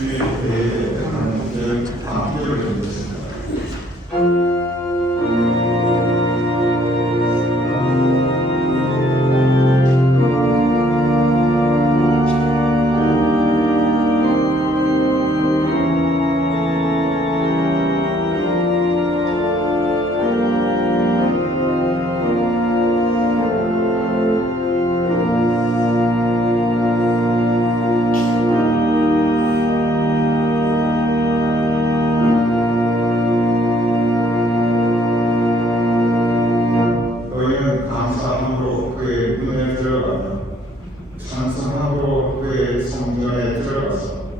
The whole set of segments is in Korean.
주의 교회에 하나님께 감격을 드리겠습니다. 너희는 감사함으로 그의 문에 들어가며 찬송함으로 그의 성전에 들어가서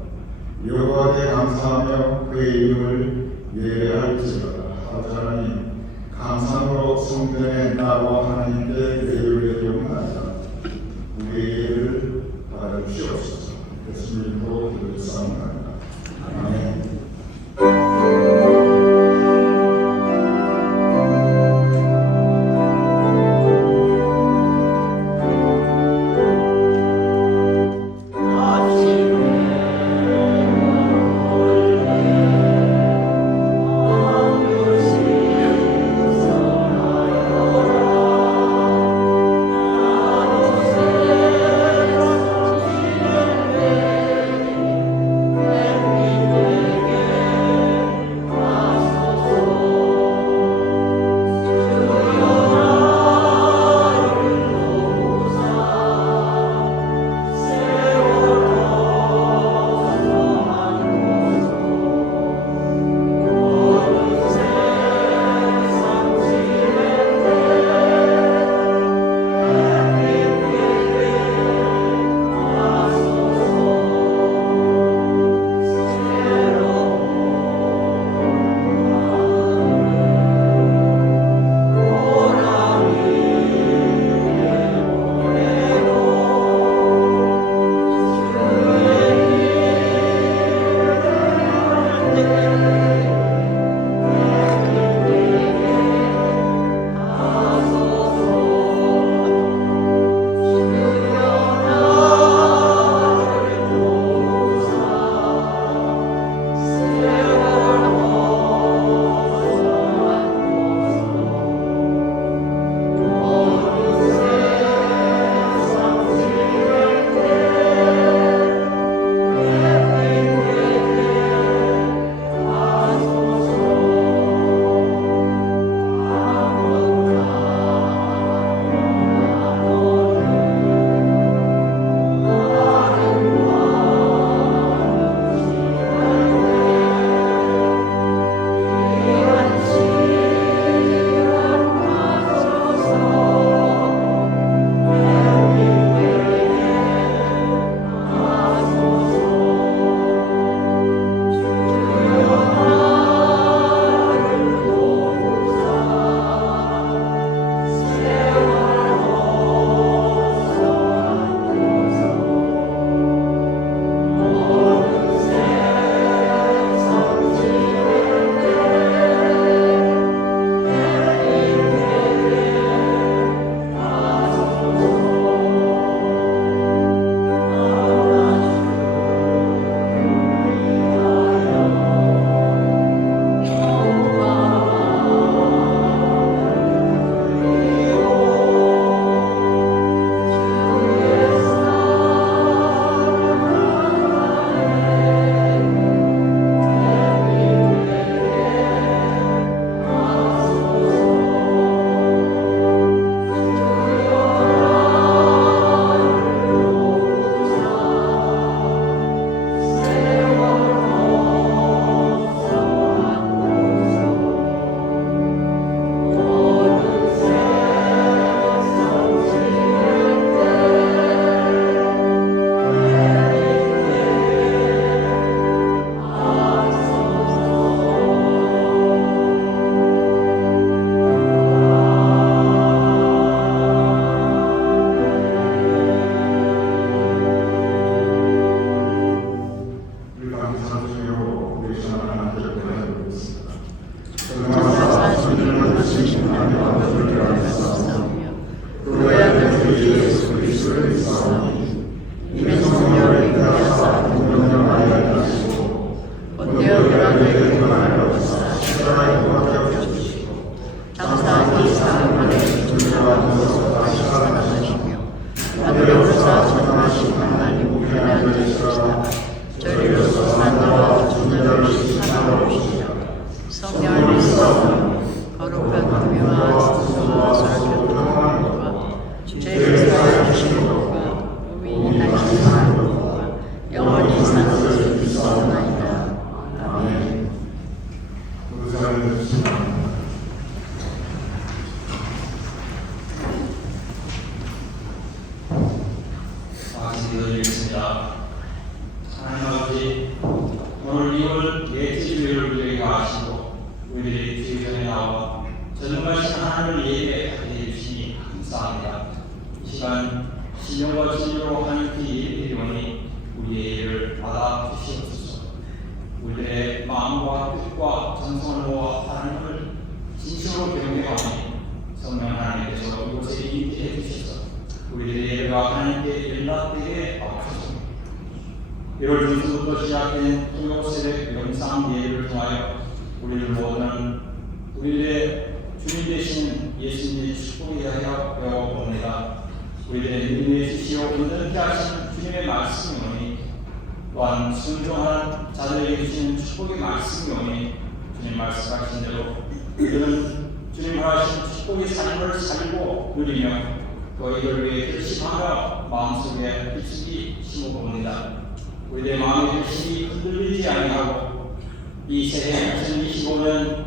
여호와께 감사하며 그의 이름을 예배할지어다 하자니 감사함으로 성전에 나와 하나님께 예배를 드리옵나이다. 우리의 예배를 받아주시옵소서. 예수님으로 기도드렸사옵나이다. 아멘. 네. 말씀드리겠습니다. 하나님 아버지, 오늘 이월 넷째 주일을 우리에게 하시고 우리들이 주의 전에 나와 전능하신 하나님을 예배하게 해주시니 감사합니다. 이 시간 신령과 진리로 하나님께 예배드리오니 우리의 예를 받아 주시옵소서. 우리들의 마음과 뜻과 정성을 모아 하나님을 진심으로 경배하니 성령 하나님께서 이곳에 임재해 주셔서 우리들의 예배가 하나님께 연락되게 하옵소서. 1월 중순부터 시작된 토요 새벽 영상 예배를 통하여 우리들 모두는 우리들의 주님 되신 예수님의 축복에 대하여 배워봅니다. 우리들의 믿음의 지시로 온전케 하신 주님의 말씀이 오니 또한 순종한 자들에게 주시는 축복의 말씀이 오니 주님 말씀하신 대로 우리들은 주님 하신 축복의 삶을 살고 누리며 또 이걸 위해 결심하며 마음속에 깊숙이 심어봅니다. 우리의 마음의 결심이 흔들리지 아니하고 이 새해 2025년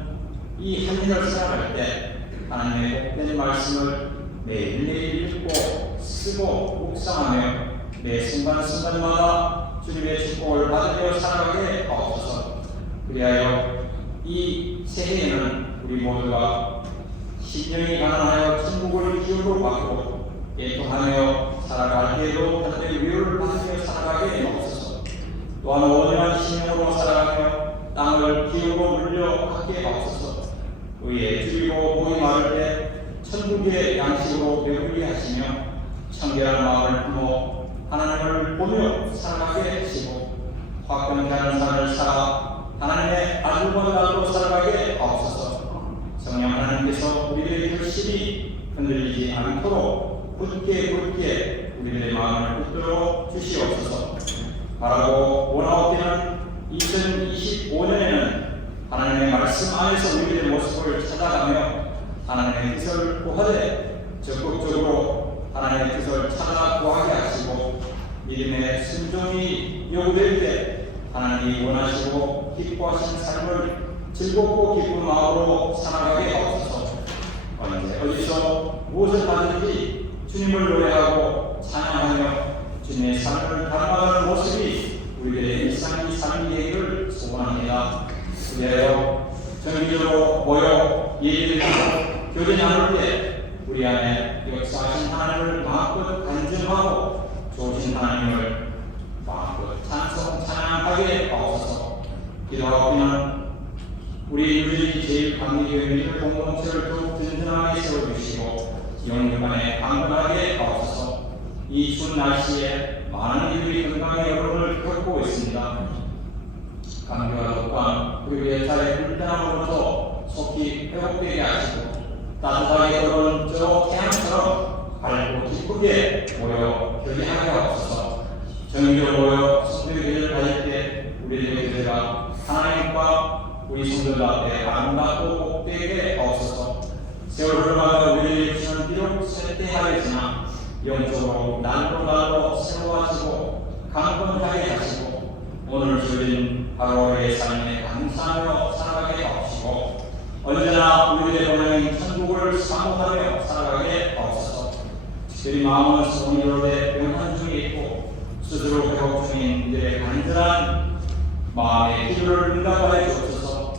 이 한 해를 살아갈 때 하나님의 복된 말씀을 매일매일 읽고 쓰고 묵상하며 매 순간순간마다 주님의 축복을 받으며 살아가게 하옵소서. 그리하여 이 새해에는 우리 모두가 심령이 가난하여 천국을 기업으로 받고 예통하며 살아갈 때에도 하나님의 위로를 받으며 살아가게 하옵소서. 또한 온전한 심령으로 살아가며 땅을 기업으로 물려 갖게 하옵소서. 의에 줄이고 목이 마를 때 천국의 양식으로 배부르게 하시며 청결한 마음을 품어 하나님을 보며 살아가게 하시고 화평케 하는 삶을 살아 하나님의 아들과 살아가게 하옵소서. 성령 하나님께서 우리의 결심이 흔들리지 않도록 굳게 우리들의 마음을 붙들어 주시옵소서. 바라고 원하옵기는 2025년에는 하나님의 말씀 안에서 우리들의 모습을 찾아가며 하나님의 뜻을 구하되 적극적으로 하나님의 뜻을 찾아 구하게 하시고 믿음의 순종이 요구될 때 하나님이 원하시고 기뻐하시는 삶을 즐겁고 기쁜 마음으로 살아가게 하옵소서. 언제 어디서 무엇을 하든지 주님을 노래하고 찬양하며 주님의 삶을 닮아가는 모습이 우리들의 일상이 삶이 되기를 소원합니다. 그래요 정기적으로 모여 예배를 하고 교제 나눌 때 우리 안에 역사하신 하나님을 마음껏 간증하고 좋으신 하나님을 마음껏 찬양하게 하옵소서. 기도하옵기는 우리 유일이 제일 강리교회 믿음 공동체를 더욱 든든하게 세워주시고 영육간에 강건하게 하옵소서. 이 추운 날씨에 많은 이들이 건강의 어려움을 겪고 있습니다. 감기와 독감 그리고 예탈의 불편함으로부터 속히 회복되게 하시고 따뜻하게 들어오는 저 태양처럼 밝고 기쁘게 모여 교제하게 하옵소서. 정의로 모여 성도의 교제를 가질 때 우리들의 교제가 하나님과 우리 성도들 앞에 아름답고 복되게 하옵소서. 세월 흘러가며 우리의 주는 비록 쇠퇴하였으나 영적으로 날로 새로워지고 강건하게 하시고 오늘 주신 하루의 삶에 감사하며 살아가게 하옵시고 언제나 우리의 본향인 천국을 사모하며 살아가게 하옵소서. 특별히 마음은 성의로되 병환 중에 있고 스스로 회복 중인 이들의 간절한 마음의 기도를 응답하여 주옵소서.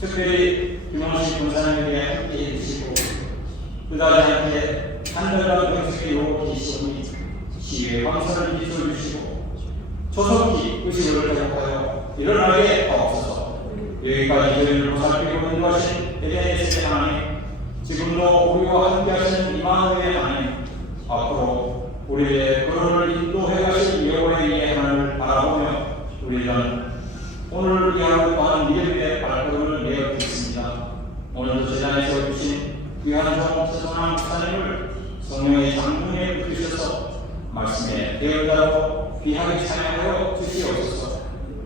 특별히 김원식 군사님에게 함께 해주시고 그다지 않게 한달간 병석에 놓고 계시오니 시위의 황선을 비춰주시고 조속히 의식을 회복하여 일어나게 하옵소서. 여기까지 저희를 보살피고 인도하신 에베네스의 하나님, 지금도 우리와 함께 하시는 이마누엘의 하나님, 앞으로 우리의 걸음을 인도해 가실 여호와의 하나님을 바라보며 우리는 오늘 이 하루 또한 믿음의 발걸음을 내어드리겠습니다. 오늘도 제단에서 주신 귀한 종 최선한 목사님을 성령의 장중에 붙이셔서 말씀에 대언자로 귀하게 찬양하여 주시옵소서.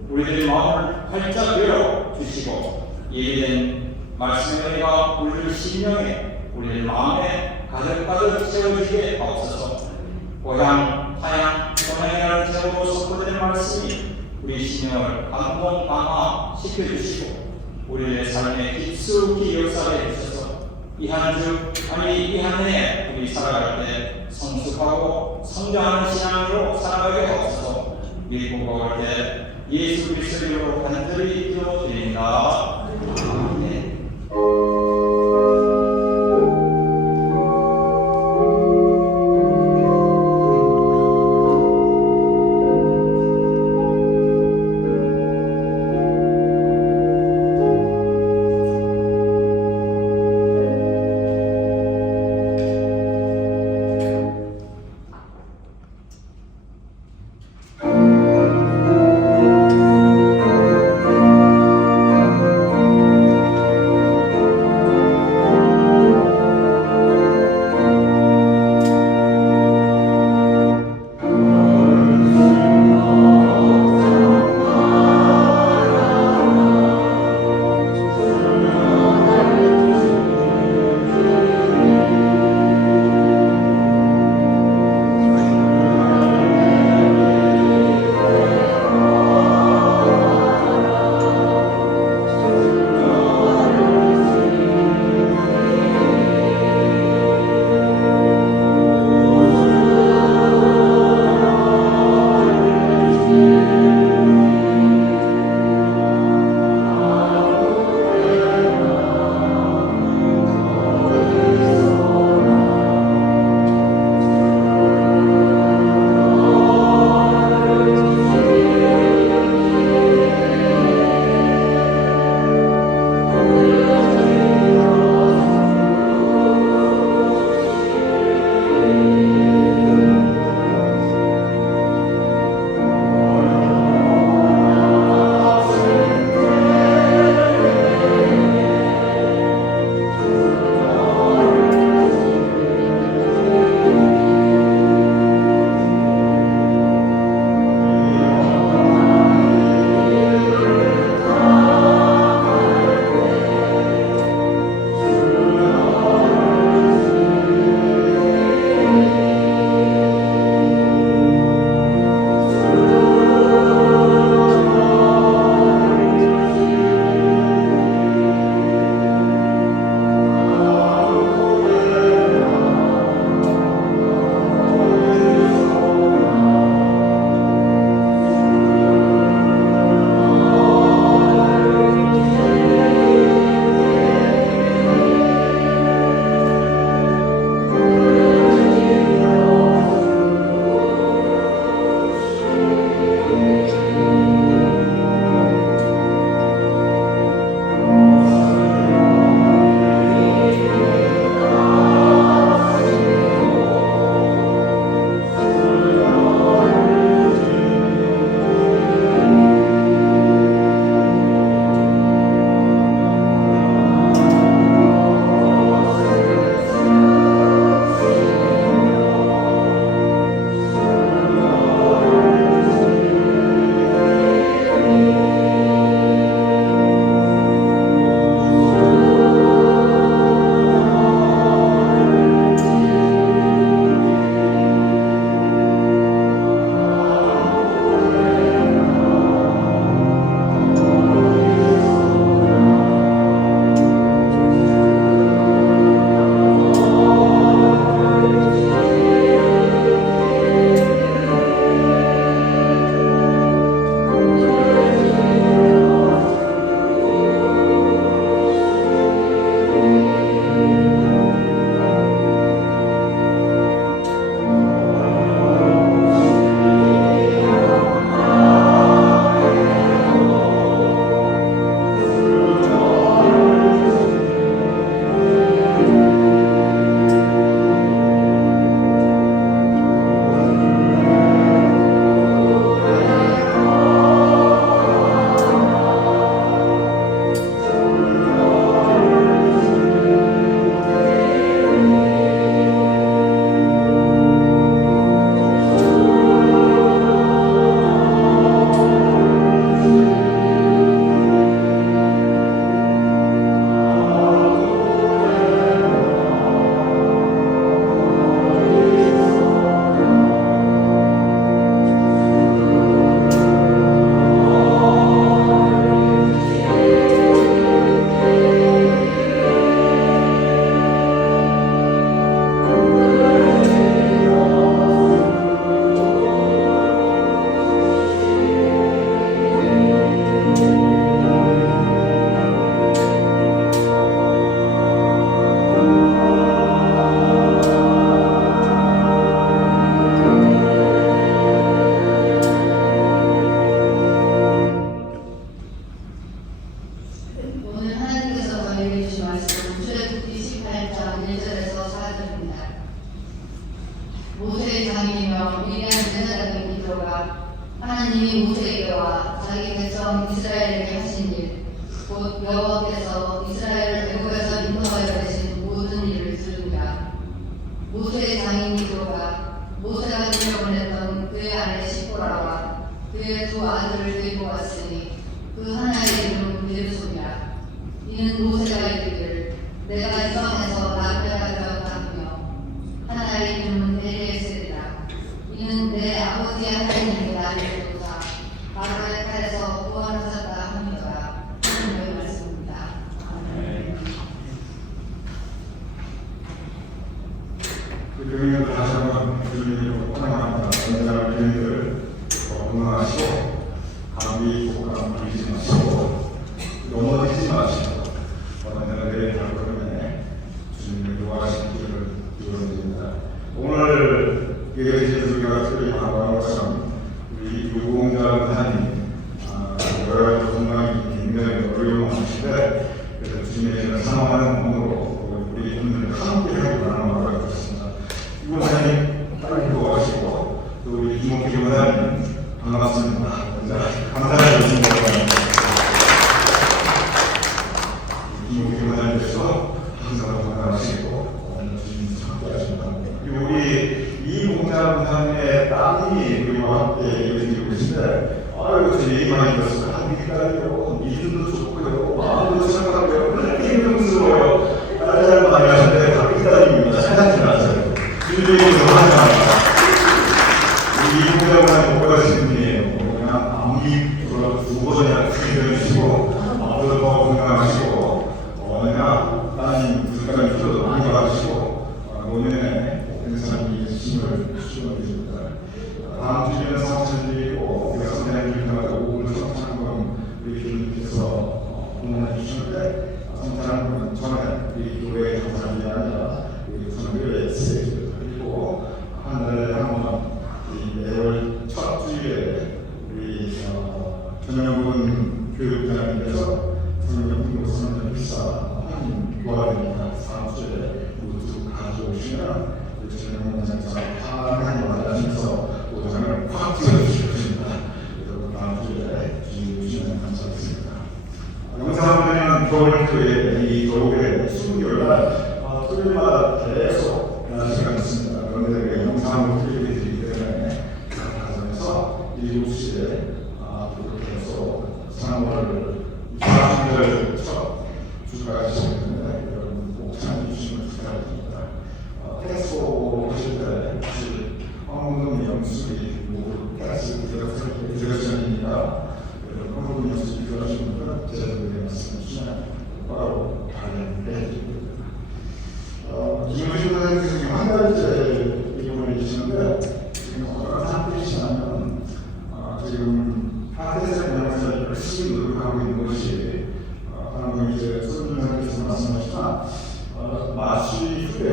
우리들의 마음을 활짝 열어 주시고 예비된 말씀의 은혜가 우리를 심령에 우리의 마음에 가득가득 채워지게 하옵소서. 고향, 타양, 고향이라는 제목으로 선포되는 말씀이 우리 심령을 감동 강화시켜주시고 우리의 삶에 깊숙이 역사해 주셔서 이 한 주, 아니 이 한 해에 우리 살아갈 때 성숙하고 성장하는 신앙으로 살아가게 하옵소서. 믿고 먹을 때 예수 그리스도 이름으로 간절히 기도드립니다. 아멘. 하나님이 모세에게와 자기 백성 이스라엘에게 하신 일, 곧 여호와께서 이스라엘을 애굽에서 인도하여 내신 모든 일을 들으니라. 모세의 장인 이도가 모세가 들여보냈던 그의 아내 시보라와 그의 두 아들을 데리고 왔으니 그 하나의 이름은 게르솜이라. 이는 모세가 이르기를 내가 이 성에서 남자가 되었다며 하나의 이름은 엘리에셀이라. 이는 내 아버지 하나님이 나를 도우사 바로의 칼에서 구원하셨다 하니라. 하나님의 말씀입니다. 아멘. 그 교인을 다시 한번 주님으로 환영합니다. 언제나 교인들 건강하시고 감기 독감 걸리지 마시고 넘어지지 마시고 언제나 내 발걸음에 주님을 도와주시기를 기원드립니다. 오늘 예배에서 우리가 특별히 바라보는 것은 우리 유공자 하나님 여러 가지 건강이 굉장히 어려운 것인데 그래서 주님의 사랑하는 마음으로 우리 분들 함께 하기를 원하는 것 같습니다. 이모사님 빨리 도와주시고 또 우리 이모기 이모사님 반갑습니다. 감사드립니다. 이모기 이모사님께서 항상 건강하시고 오늘 주님 함께 하십니다. 그리고 우리 이공사님의 따님이 우리와 함께 예배드리고 계신데 아유 저 얘기 많이 들었어요. 한국이 딸이요 믿음도 좋고요 마음도 착하고요 그렇게 힘들어요. 딸잘 많이 하셨는데 한국이 딸입니다. 생각지 마세요. 주님의 이름으로 환영합니다. 우리 이공사님 못 가신 분이에요. 그냥 아무리 두 번이나 크게 해주시고 아무도 더 건강하시고 그냥 따님 불가능 필요도 많이 받으시고 노년에 행사님 예수님을 추천드립니다. 다음 주에는 성찬드리고 우리가 성찬드리고 오늘 성찬금 우리 교수님께서 공헌해 주시는데 성찬금 전에 우리 교회의 감사함이 아니라 우리 선교의 스테이지를 드리고 한 달에 한 번 매월 첫 주일에 우리 전영근 교육장님께서 성경공부 선언 필사 하나님 도와드립니다. 다음 주에 모두 가져오시면 우리 전영근 장사 하나님 만나셔서 오전을 확 찍어주실 것입니다. 여러분 다음 주에 주님 주시면 감사하겠습니다. 영상을 겨울교회 이 겨울에 20개월날 토요일마다 계속 시간이 있습니다. 그런데 영상을 드리기 때문에 가정에서 7시에 그렇게 해서 상황을 40일 첫 주가 시작했는데 여러분 꼭 참여해 주시면 부탁드립니다. 텍스코 하실 때 사실 황금금 영수이 텍스 디렉션이니까 황금금 영수이 필요하신 분들은 제자들에게 말씀해 주시면 바로 발행해 드립니다. 김효신 선생님께서 한 달째 입원해 계시는데 지금 건강한 상태이시면 지금 하트에서 병원에서 열심히 노력하고 있는 것이 방금 이제 손님 선생님께서 말씀하시지만 마취 후에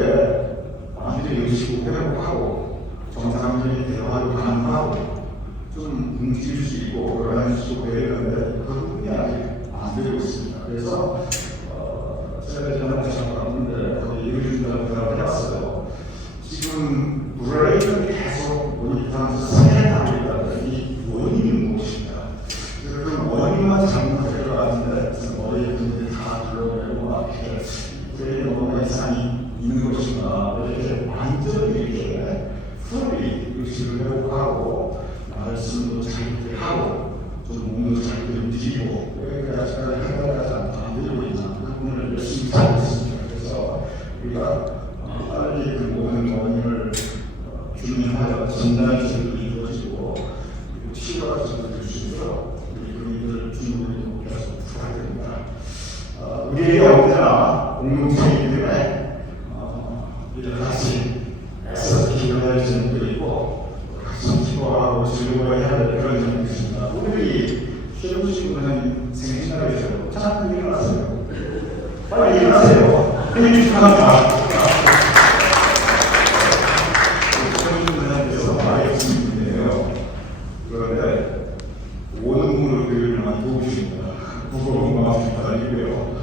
남들이 의식을 회복하고 정상적인 대화도 가능하고 좀 움직일 수 있고 그런 식으로 되었는데 그 부분이 아직 안 되고 있습니다. 그래서 제가 전화를 하셨는데 거기 이루어진다고 대답을 해왔어요. 지금 브레이크를 계속 모니터하면서 세뇌하고 있다는 이 원인은 무엇인가? 그래서 그 원인만 잘못될 것 같은데 머리에 분들이 다 둘러매고 막 이렇게 브레이크에 뭔가 이상이 있는 것인가 이렇게 완전히 이렇게 풀이 의식을 회복하고 말씀도 잘 하고 좀 몸도 잘 움직이고 왜 아직까지 해결하지 안 되고 있나 그 부분을 열심히 하고 있습니다. 그래서 우리가 빨리 그 모든 원인을 규명하여 진단이 제대로 이루어지고 그리고 치료가 제대로 될 수 있도록 우리 교인들 중국인으로 계속 부탁드립니다. 우리에게 언제나 공동체이기 때문에 이제 같이 애써 기도할 점도 있고 같이 기도하고 즐거워야 할 그런 점이 있습니다. 우리 최우식 원장님 생신날이세요. 자, 일어나세요. 빨리 일어나세요. 생일 축하합니다. 최우식 원장님께서 나의 스님인데요. 그런데 오는 분으로 교육을 많이 도우십니다. 무거운 마음이 달리고요.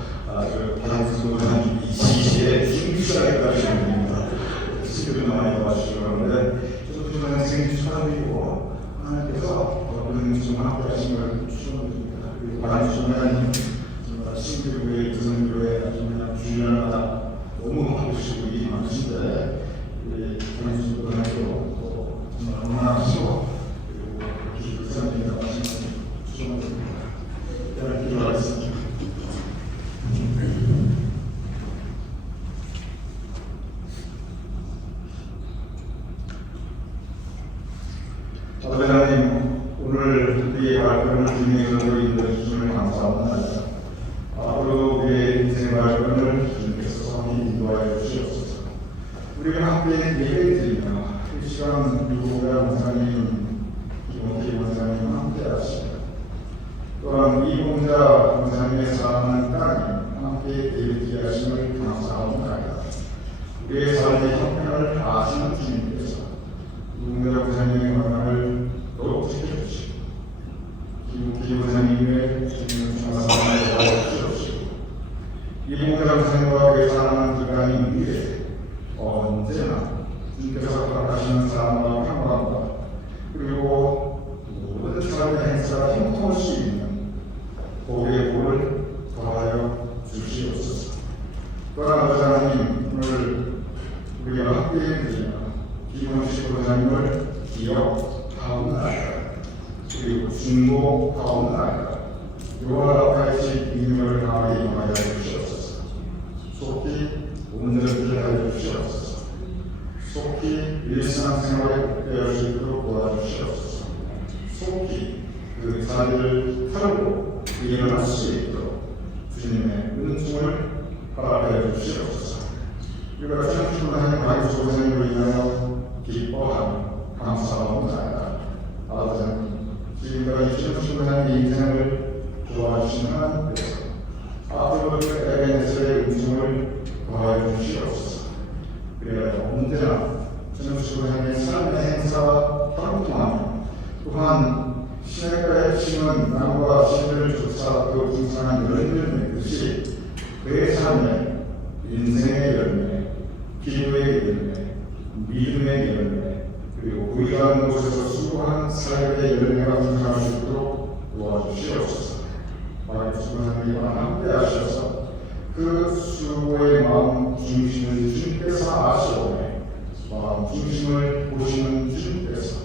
다른 원장님 이 시기에 힘실하게 가시는 분입니다. 시기를 많이 도와주시고 그러는데 최우식 원장님 생일 축하드리고 하나님께서 좀 함께 하신 걸 추천드립니다. 그리고 반주는 신교회, 두성교회 아주 그냥 주일마다 너무 하고 싶고 일이 많으신데 우리 반주도 정말 건강하시고 그리고 기술 선생님과 하신 걸 추천드립니다. 대단히 기도하겠습니다. 아버지님, 오늘 우리의 발걸음을 주님의 은혜로 인도해 주심을 감사합니다. 앞으로 우리의 인생의 발걸음을 주님께서 성히 인도하여 주시옵소서. 우리가 함께 예배드리며 이 시간 누구보다 원사님, 김원기 원사님 함께 하시고 또한 이 공자 원사님의 사랑하는 딸이 함께 예배드리게 하심을 감사합니다. 우리의 삶의 형편을 아시는 주님께서 누군가 부사님의 건강을 더욱 지켜주시고 김국기 부사님의 주님을 중화사랑을 도와주시옵시고 이봉자 부사님과 그의 사랑하는 기간이 위해 언제나 주님께서 허락하시는 사랑과 평강과 그리고 모든 삶의 행사가 형통할 수 있는 복의 복을 더하여 주시옵소서. 또한 아버지 하나님, 오늘 우리가 함께 드리며 김원식 부사님을 기억하옵나이다. 그리고 중보하옵나이다. 요한 앞까지 인명을 강하게 임하여 주시옵소서. 속히 온전히 하여 주시옵소서. 속히 일상생활에 빼앗을 수 있도록 도와주시옵소서. 속히 그 자리를 털고 일어날 수 있도록 주님의 은총을 허락하여 주시옵소서. 우리가 청춘하는 가이드 소생으로 인하여 기뻐하며 감사합니다. 아버지 하나님, 지금까지 청춘하는 인생을 도와주시는 하나님께서 앞으로 에베네스의 은총을 더하여 주시옵소서. 그래야 언제나 청춘하는 삶의 행사와 활동하며 또한 시냇가에 심은 나무와 씨를 조차 그 풍성한 열매를 맺듯이 그의 삶의 인생의 열매, 기도의 열매, 믿음의 열매, 그리고 구의하는 곳에서 수고한 사역의 열매가 풍성할 수 있도록 도와주시옵소서. 마이크스가 하나님과 함께 하셔서 그 수고의 마음 중심을 주님께서 아시오매 마음 중심을 보시는 주님께서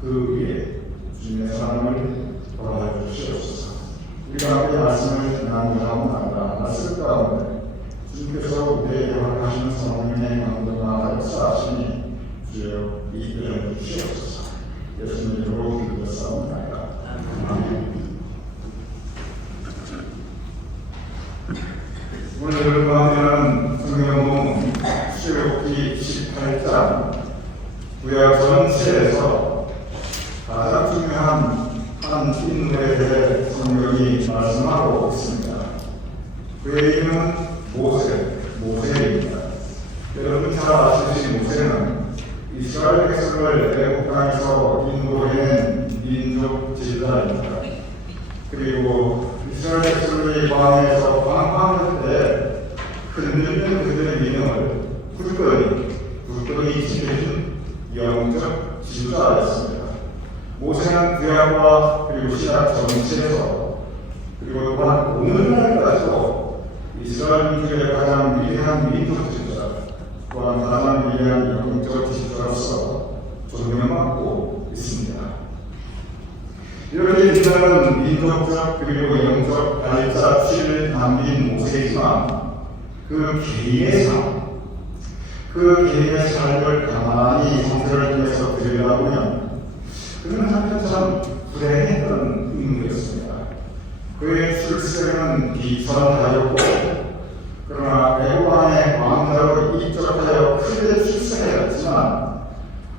그 위에 주님의 사랑을 더하여 주시옵소서. 우리가 함께 말씀을 나누나옵나이다. 말씀 가운데 주님께서 우리에게 허락하시는 성령의 강도나 역사하시니 주여 이끌어 주시옵소서. 예수님 이름으로 기도했사옵나이다. 아멘. 오늘 여러분께는 성경은 출애굽기 18장 구약 전체에서 가장 중요한 한 인물에 대해 성경이 말씀하고 있습니다. 그의 이름은 모세입니다. 여러분 잘 아시듯이 모세는 이스라엘 백성을 애굽 땅에서 인도해낸 민족 지도자입니다. 그리고 이스라엘 백성들이 광야에서 방황할 때 흔들리는 그들의 믿음을 굳건히 지켜준 영적 지도자였습니다. 모세는 구약과 그리고 신약 전체에서 그리고 또한 오늘날까지도 이스라엘 민족의 가장 위대한 민족 지도자 또한 가장 위대한 영적 지도자로서 존경받고 있습니다. 이렇게 인간은 민족적 그리고 영적 발자취를 남긴 모세이지만 그 개인의 삶을 가만히 성서를 통해서 들여다보면 그는 한편 참 불행했던 인물이었습니다. 그의 출생은 비천하였고 그러나 애굽 안에 왕자로 입적하여 크게 출세하였지만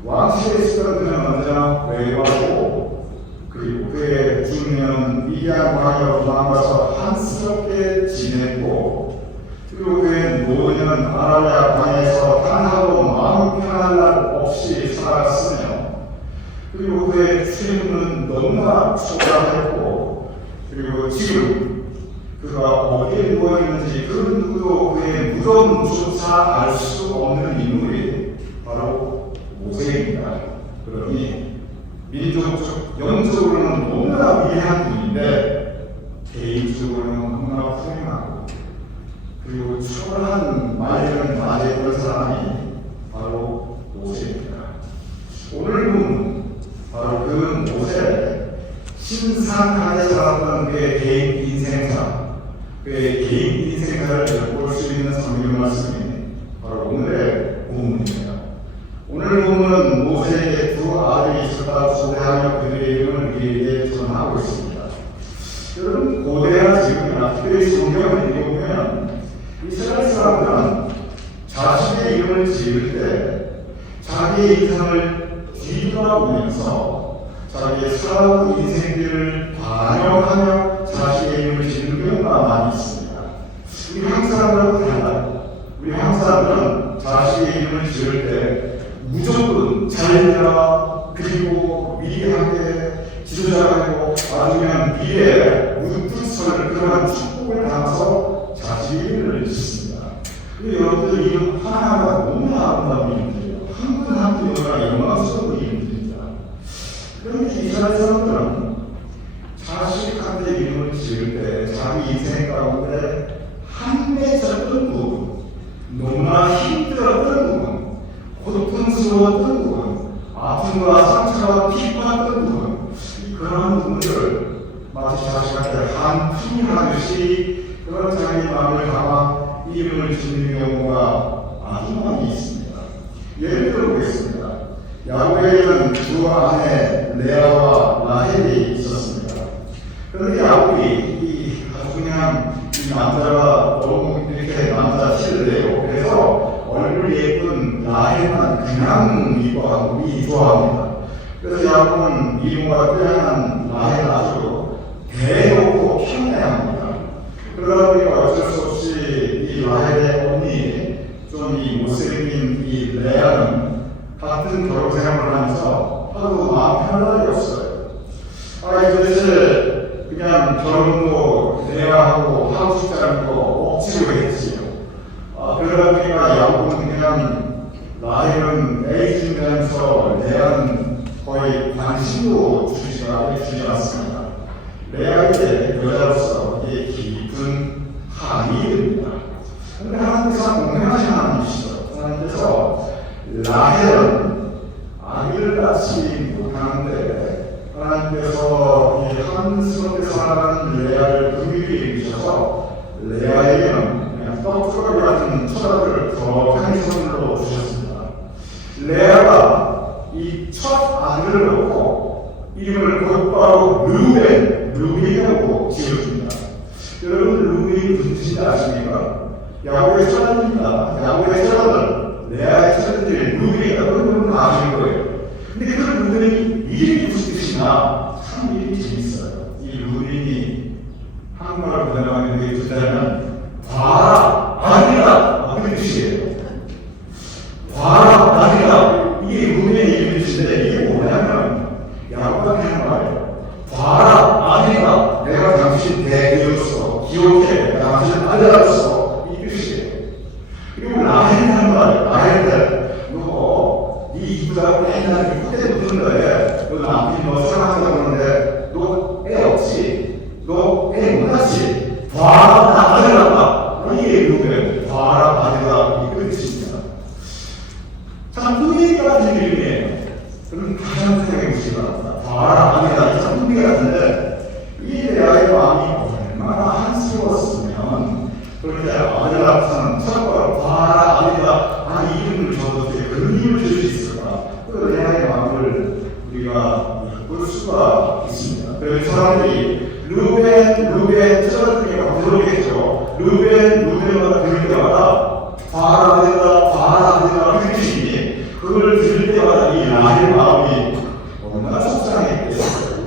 왕실에 있었던 그는 언제나 외로웠고 그리고 그의 중년 미디안 왕이여 도망가서 한스럽게 지냈고 그리고 그의 노년 아라비아 땅에서 단하고 마음 편할 날 없이 살았으며 그리고 그의 출입은 너무나 초라했고 그리고 지금 그가 어디에 누워있는지 그 누구도 그의 무덤조차 알 수 없는 인물이 바로 모세입니다. 그러니 민족적 영적으로는 너무나 너무나 위대한 분인데 개인적으로는 너무나 훌륭하고 그리고 초월한 말을 가졌던 사람이 바로 모세입니다. 오늘 본 바로 그 모세 신상하게 살았던 그의 개인 인생사, 그의 개인 인생사를 볼 수 있는 성경 말씀이 바로 오늘의 본문입니다. 오늘 본문은 모세에게 두 아들이 있었다고 소개하며 그들의 이름을 우리에게 전하고 있습니다. 여러분, 고대나 지금이나 특별히 성경을 읽어보면 이스라엘 사람들은 자신의 이름을 지을 때 자기의 인생을 뒤돌아보면서 자기의 살아온 인생들을 반영하며 자신의 이름을 지는 경우가 많이 있습니다. 우리 한국 사람들은 달라요. 우리 한국 사람들은 자신의 이름을 지을 때 무조건 잘되라 그리고 위대하게 지도자하고 아니면 미래에 우뚝설 그러한 축복을 담아서 자신의 이름을 짓습니다. 근데 여러분들 이름 하나하나 너무나 아름다운 이름들이에요. 한 분 한 분이 영광스러운 이름들입니다. 그런데 이스라엘 사람들은 자식한테 이름을 지을 때 자기 인생 가운데 한매졌던 부분, 너무나 힘들었던 부분, 고통스러웠던 부분, 아픔과 상처와 핍박했던 부분, 그런 부분들을 마치 자식한테 한 품이 하듯이 그런 자기 마음을 담아 이름을 짓는 경우가 아주 많이 있습니다. 예를 들어보겠습니다. 야곱에게는 두 아내 레아와 라헬이 있었습니다. 그런데 야곱이 아주 그냥 이 남자가 너무 이렇게 남자 티를 내요. 그래서 얼굴 예쁜 라헬만 그냥 이뻐하고 좋아합니다. 그래서 야곱은 이름과 뛰어난 라헬을 아주 대놓고 편애합니다. 그러다 보니까 어쩔 수 없이 이 라헬의 언니 좀 이 못생긴 이 레아는 같은 결혼 생활을 하면서 하도 마음 편한 날이 없어요. 도대체 그냥 결혼도 레아하고 하고 싶지 않고 억지로 했지요. 그러다 보니까 야곱은 그냥 라헬은 에이즈면서 레아는 거의 관심도 주지 않았습니다. 레아에게 여자로서 깊은 한이 됩니다. 그런데 하나님께서 공평하신 하나님이시죠. 하나님께서 라헬은 아기를 낳지 못하는데 하나님께서 이 한스럽게 살아가는 레아를 긍휼히 여기셔서 레아에게는 그냥 떡조각 같은 처자를 더 큰 선물로 주셨습니다. 레아가 이 첫 아들을 낳고 이름을 곧바로 루벤이라고 지어줍니다. 여러분, 루벤이 무슨 뜻인지 아십니까? 야곱의 처자입니다. 야곱의 처자들, 레아의 처자들이 루벤이다. 그런 건 아시는 거예요. 근데 그 루벤이 이름이 무슨 뜻이냐? 참 이름이 재밌어요. 이 루벤이 한국말로 번역하는데 뜻하면 봐라, 아니라 그런 뜻이에요. 봐라, 아니라 이게 루벤의 이름이 뜻인데 이게 뭐냐면 야곱한테 하는 말이에요. 봐라, 아니라 내가 당신 대기로서 기억해, 당신을 알려줬어. 이 뜻이에요. 그리고 라헬이 하는 말이에요. 라헬한테 너 이쁘다고 맨날 그때 묻는 거에 너 남편이 너 사랑한다고 그러는데 너 애 없지? 너 애 못 낳지? 봐라, 나 아들아. 이게 누구예요? 봐라, 아들아. 이 뜻입니다. 참 흥미 같은 이름이에요. 그럼 가장 생각해 보시기 바랍니다. 봐라, 아들아. 참 흥미 같은데 이 레아의 마음이 얼마나 한스러웠으면 그렇게 아들 앞에서는 첫번 봐라, 아들아. 아니 이름을 줘도 그런 이름을 줄 수 있을까? 그 레아의 마음을 우리가 볼 수가 있습니다. 그래서 사람들이 루벤 처자들이가 부르겠죠. 루벤마다 들을 때마다 봐라, 아들아, 그 뜻이니 그걸 들을 때마다 이 라헬의 마음이 얼마나 속상했겠어요.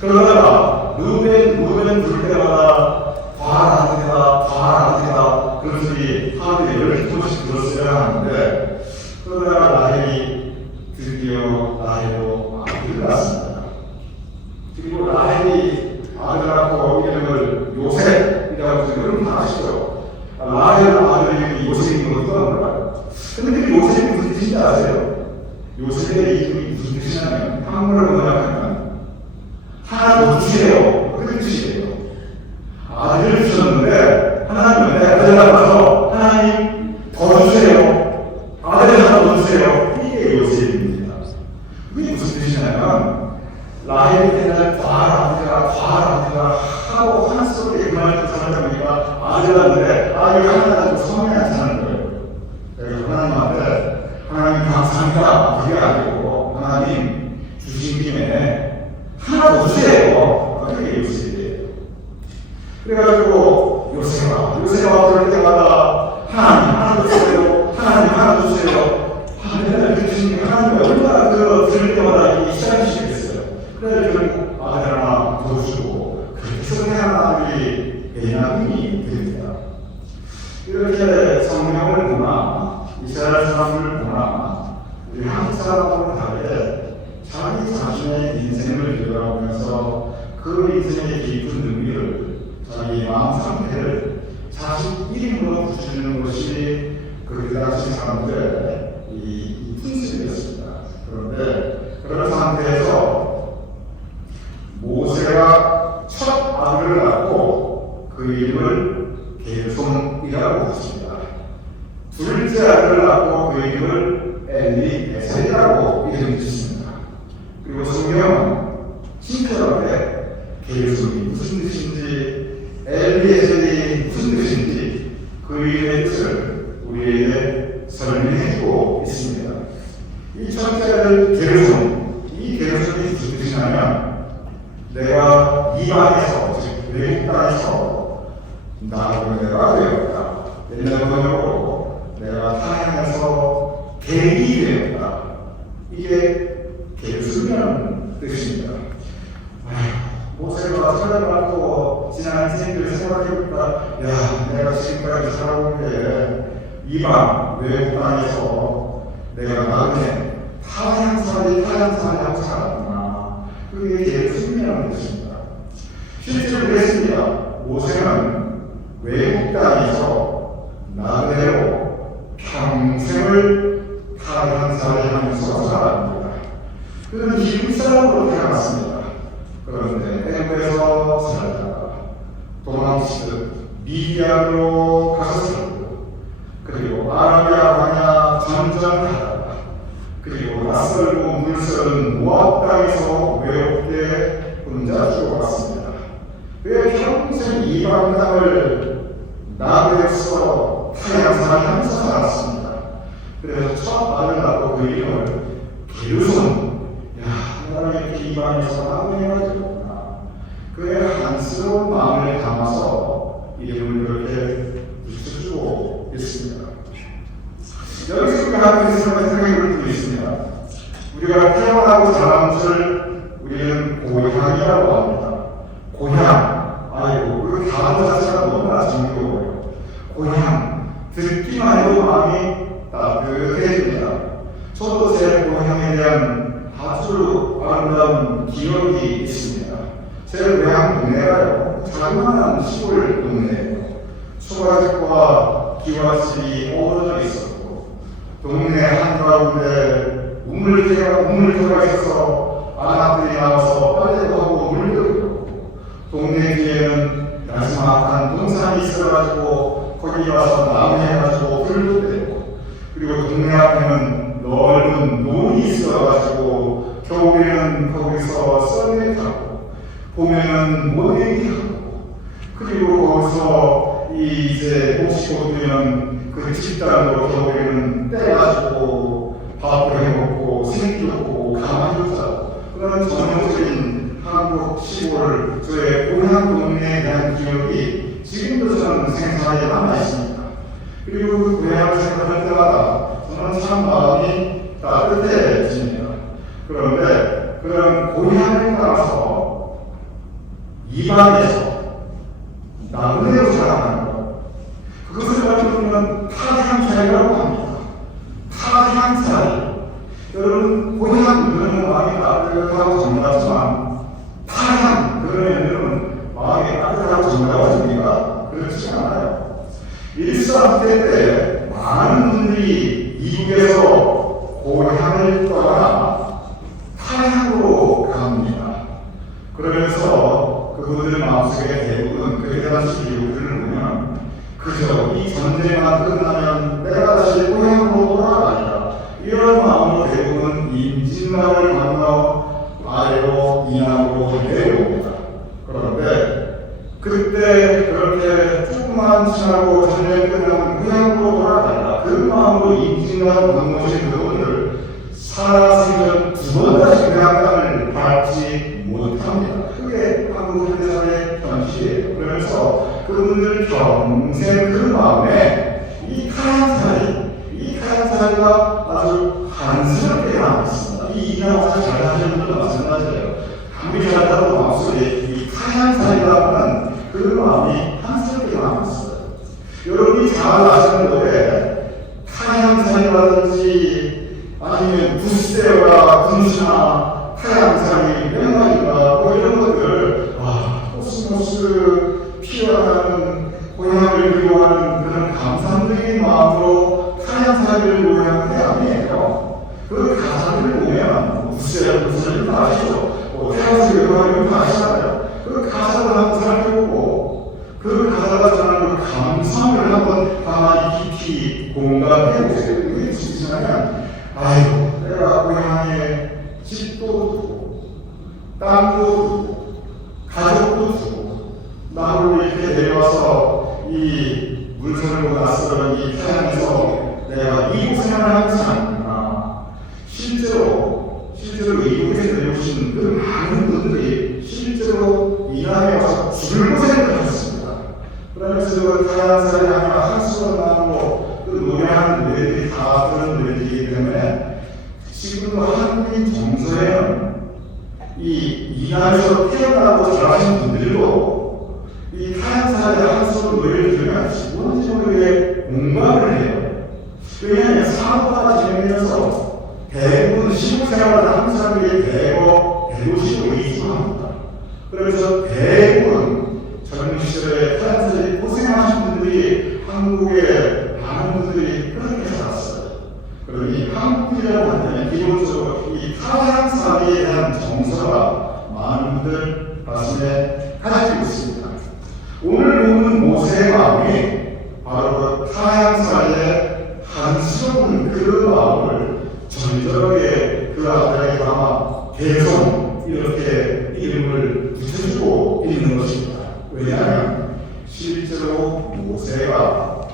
그러다가 루벤 부를 때마다 봐라, 아들아, 그런 소리 하루에 12번씩 들었어야 하는데 그러다가 라헬이 드디어 라헬로 아들을 낳았습니다. 그리고 라헬이 아들 낳고 이름을 요셉이라고 해서 여러분 다 아시죠? 라헬 아들 이름이 요셉인 거 누가 몰라요? 근데 그 요셉이 무슨 뜻인지 아세요? 요셉의 이름이 무슨 뜻이냐면 한국말로 번역하면 하나 더 주세요. 그런 뜻이에요. 아들을 주셨는데 하나님은 내 아들 낳아서 하나님 더 주세요. 아들 하나 더 주세요. 이게 요셉입니다. 그게 무슨 뜻이냐면 라헬이 때는 과라 하고 한스럽게 그 말을 전하다 보니까 아들 낳는데 아들 하나 낳고 성이 안 사는 거예요. 그래서 하나님한테 하나님 감사합니다. 그게 아니고 하나님 주신 김에 하나 더 주세요. 그게 요셉이에요. 그래가지고 요셉아 그럴 때마다 하나님 하나 주세요. 하나님 하나 주세요. 맨날 그 주님이 하나님이 얼마나 들을 때마다 이 시간이시겠어요. 그래서 결국 아들 하나 더 주고 그렇게 성행하는 아들이 베냐민이 됩니다. 이렇게 성경을 보나 이스라엘 사람을 보나 우리 한국 사람하고는 다르게 자기 자신의 인생을 되돌아보면서 그 인생의 깊은 의미를 자기 마음 상태를 자신 이름으로 붙여주는 것이 그 당시 사람들의 이 풍습이었습니다. 그런데 그런 상태에서 모세가 첫 아들을 낳고 그 이름을 게르솜이라고 했습니다. 둘째 아들을 낳고 그 이름을 엘리에셀이라고 이름 짓습니다. 그리고 성경은 친절하게 게르솜이 무슨 뜻인지 엘리에셀이 무슨 뜻인지 그 이름의 뜻을 우리에게 설명해주고 있습니다. 이 첫째 아들 게르솜, 이 게르솜이 무슨 뜻이냐면 내가 이방에서 즉 외국 땅에서 나를 내가 되었다. 옛날 번역으로 내가 타향에서 객이 되었다. 이게 게르솜이라는 뜻입니다. 모세가 찾아받고 지난 인생을 생각해보니까 야 내가 지금까지 살아온 게 이방 외국 땅에서 내가 나중에 타향살이 하고 살았구나. 그게 게르솜이라는 뜻입니다. 실제로 그랬습니다. 모세는 외국 땅에서 나그네로 평생을 타향살이 하면서 살았습니다. 그는 기브 사람으로 태어났습니다. 그런데 애국에서 살다가 도망치듯 미디안으로 가서 살고 그리고 아라비아 광야 전전하다가 그리고 낯설고 물설은 모압 땅에서 외롭게 혼자 죽어갔습니다. 왜 평생 이방 땅을 나그네로서 타향살이 하면서 살았습니다. 그래서 첫 아들 낳고 그 이름을 게르솜 하나님의 이방에서 나그네가 되었구나. 그의 한스러운 마음을 담아서 이름을 그렇게 붙여주고 있습니다. 여기서 우리가 하는 생각이 들고 있습니다. 우리가 태어나고 자란 곳을 우리는 고향이라고 합니다. 고향, 아이고 그 단어 자체가 너무나 정겨워요. 고향, 듣기만 해도 마음이 따뜻해집니다. 저도 제 고향에 대한 아주 아름다운 기억이 있습니다. 제 고향 동네가요, 자그마한 시골 동네예요. 초가집과 기와집이 어우러져 있었고, 동네 한가운데 우물터가 있어서 아낙들이 나와서 빨래도 하고 물도 있고, 동네 뒤에는 나지막한 동산이 있어가지고 거기 와서 나무 해가지고 불도 떼고, 그리고 동네 앞에는 넓은 논이 있어가지고 겨울에는 거기서 썰매 타고 봄에는 모내기 하고 그리고 거기서 이제 옷이 되면 그 집단으로 겨울에는 떼가지고 밥도 해먹고 생기도 보고 가마도 짜고 그런 전형적인 한국 시골 저의 고향 동네에 대한 기억이 지금도 저는 생생하게 남아있습니다. 그리고 그 고향을 생각할 때마다 저는 참 마음이 따뜻해집니다. 그런데 그런 고향에 따라서 이방에서 나그네로 살아가는 것, 그것을 가지고는 타향살이라고 합니다. 타향살. 여러분 고향 그러면 마음이 따뜻하고 정답지만 타향 그러면 마음이 따뜻하고 정답집니까? 그렇지 않아요. 일사후퇴 때 많은 분들이 이국에서 고향을 떠나 타향으로 갑니다. 그러면서 그분들 마음속에 대부분 그에 대한 이유들을 보면 그저 이 전쟁만 끝나면 내가 다시 고향으로 돌아가리라 이런 마음으로 대부분 임진강을 건너 아래로 이남으로 내려옵니다. 그런데 그때 그렇게 조금만 지나고 전쟁 끝나면 고향으로 돌아가리라 그 마음으로 임진강을 건너신 그분들 살아생전 두 번 다시 고향 땅을 밟지 못합니다. 그게 한국 현대사의 현실이에요. 그러면서 그분들 평생 그 마음에 이 타향살이가 아주 한스럽게 남았습니다. 이 이나와서 잘하시는 분들 마찬가지예요. 아무리 잘하다고 마음속에 이 타향살이라는 그 마음이 한스럽게 남았어요. 여러분이 잘 아시는 노래 타향살이라든지 아니면 부세와 군수나 타향살이 명랑인가 뭐 이런 것들 코스모스 피어나는 고향을 그리워하는 그런 감상적인 마음으로 타향살이를 노래하는 게 아니에요. 그 가사를 보면 부세와 군수를 다 아시죠? 타향살이 명랑인 다 아시잖아요. 그 가사를 한번 살펴보고 그 가사가 전하는 그 감성을 한번 가만히 깊이 공감해 보세요. 이게 무슨 뜻이냐면 아이고 내가 고향에 집도 두고 땅도 두고 가족도 두고 나를 이렇게 내려와서 이 물선을 낯설은 이 태양에서 내가 이 고생을 하지 않구나. 실제로 이곳에 내려오신 그 많은 분들이 실제로 이남에 와서 죽을 고생을 하셨습니다. 그러면서 그 타향살이 아니라 한수원 나무로 그 노래하는 노래들이 다 그런 노래들이기 때문에 지금도 한국인 정서에는 이 이남에서 태어나고 자라신 분들도 이 타향살의 한수원 노래를 들으면 뭔지 모르게 공감을 해요. 왜냐하면 사고가 진행되면서 대부분 시골생활을 하는 사람들이 대도시로 이주합니다. 그래서 대부분 젊은 시절에 타향살이 고생하신 분들이 한국에 많은 분들이 그렇게 살았어요. 그러니 한국이라고 하면 기본적으로 이 타향살이에 대한 정서가 많은 분들 가슴에 가지고 있습니다. 오늘 보는 모세의 마음이 바로 그 타향살이의 한스러운 그 마음을 절절하게 그 앞에 담아 계속 이렇게 이름을 붙여주고 있는 것입니다. 왜냐하면 실제로 모세가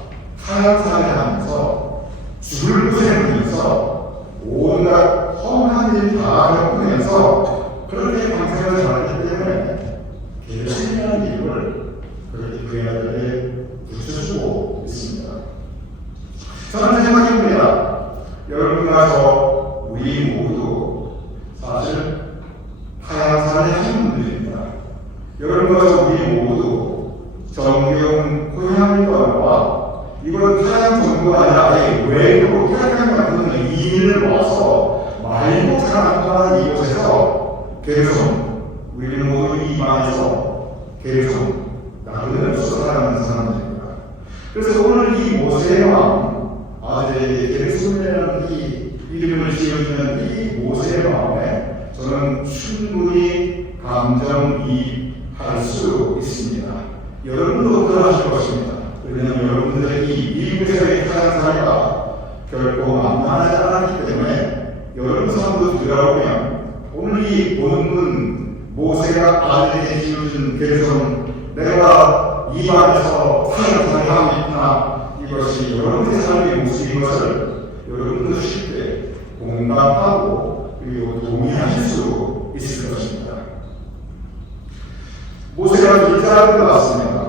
타향살이 하면서 죽을 고생하면서 온갖 험한 일 다 겪으면서 그렇게 방생을 잘했기 때문에 계속이라는 이름을 그렇게 그 아들에게 붙여주고 있습니다. 저는 생각해봅니다. 여러분과 저 우리 모두 사실 타향살이 하는 분들입니다. 여러분과 저 우리 모두 정겨운 고향을 떠나와 이건 타향 정부가 아니라 외국으로 타향 같은 이민을 와서 말고 살아나는 이곳에서 계속 우리 모두 이 방에서 계속 나를 살아가는 사람들입니다. 그래서 오늘 이 모세의 마음 아들에게 게르솜이라는 이 이름을 지어주는 이 모세의 마음에 저는 충분히 감정이입할 수 있습니다. 여러분도 그러하실 것입니다. 왜냐하면 여러분들의 이 미국에서의 타향살이가 결코 만만하지 않았기 때문에 여러분 삶도 들어오면 오늘 이 본문 모세가 아들에게 지어준 게르솜 내가 이 방에서 타향살이 하고 있구나 이것이 여러분의 삶의 모습인 것을 여러분도 쉽게 공감하고 그리고 동의하실 수 있을 것입니다. 모세가 둘째 아들을 낳았습니다.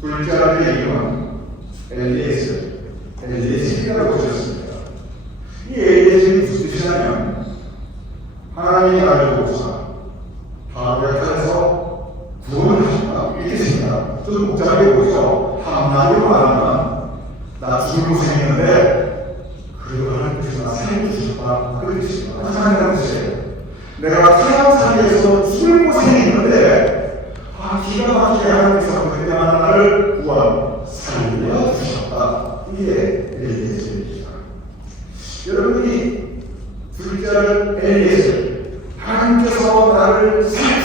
둘째 아들의 이름은 엘리에셀이라고 지었습니다. 이 엘리에셀이 무슨 뜻이냐면 하나님이 나를 보사 바벨 땅에서 구원을 하신다 이렇게 뜻입니다. 좀 복잡해 보이죠? 한마디로 말하면 나 죽을 고생했는데 그래도 하나님께서 나 살려 주셨다 그 뜻입니다. 하나님의 뜻이에요. 내가 타향살이에서 죽을 고생했는데 기가 막히게 하나님께서 그때만 나를 구원 살려 주셨다. 이게 엘리에셀입니다. 여러분이 둘째 아들 엘리에셀 하나님께서 나를 살려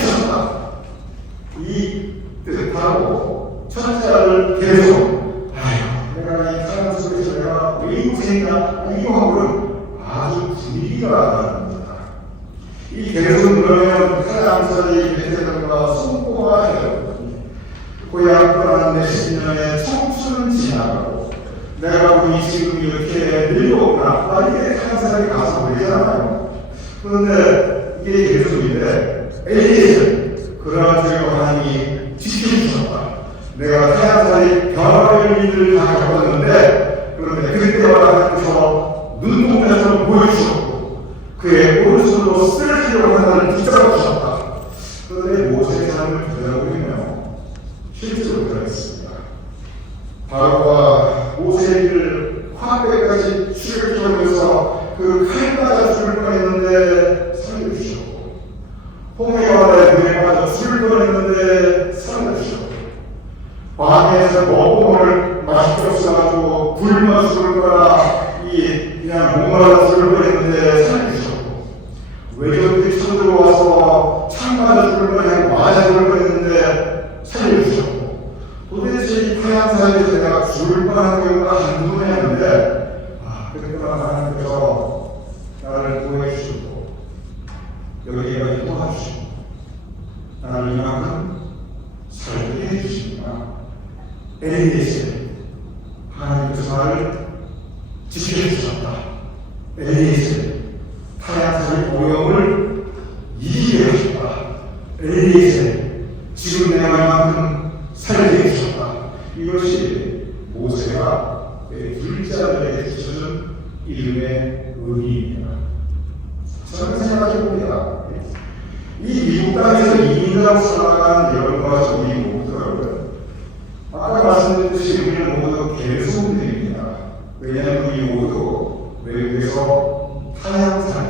되던가 손꼽아 되던 고향 떠난 몇십 년의 청춘은 지나가고 내가 보니 지금 이렇게 늙었구나 이게 항상 가서 보이잖아요. 그런데 이게 예수인데 엘리에서 그러나 제가 하나님이 지켜주셨다. 내가 태양살이 변화의 일을 다 겪었는데 그런데 그때마다 하나님께서 눈동자처럼 보여주셨고 그의 오른손으로 쓰러지려고 하나를 붙잡아 주셨다. 그런데 모세의 삶을 되돌아보면 실제로 그랬습니다. 바로가 모세의 길을 화배까지 출애굽하면서 그 칼 맞아 죽을 뻔했는데 살려주셨고 홍해가 바다에 물에 빠져 죽을 뻔했는데 살려주셨고 광야에서 먹음을 맛있게 없어가지고 굶어 죽을 거라 그냥 목말라 죽을 뻔했는데 살려주셨고 외적들이 쳐들어와서 창 맞아 죽을 뻔하고 맞아 죽을 뻔했는데 살려주셨고 도대체 이 태양사에서 내가 죽을 뻔한 경우가 한두 번이었는데 그때만 하나님께서 나를 구해주시고 여기까지 도와주시고 나를 이만큼 살게 해주시구나. 엘리에서 하나님께서 나를 지켜주셨다. 엘리에서 태양사의 오염을 이기게 하셨다. 엘리에서 지금 내가 이만큼 살게 해주셨다. 이것이 모세가 불자들에게 주시는 이름의 의미입니다. 저는 생각해봅니다. 이 미국 땅에서 이민자로 살아간 여러분과 저희 모두들 아까 말씀드렸듯이 우리는 모두 개소들입니다. 왜냐하면 우리 모두 외국에서 타향살이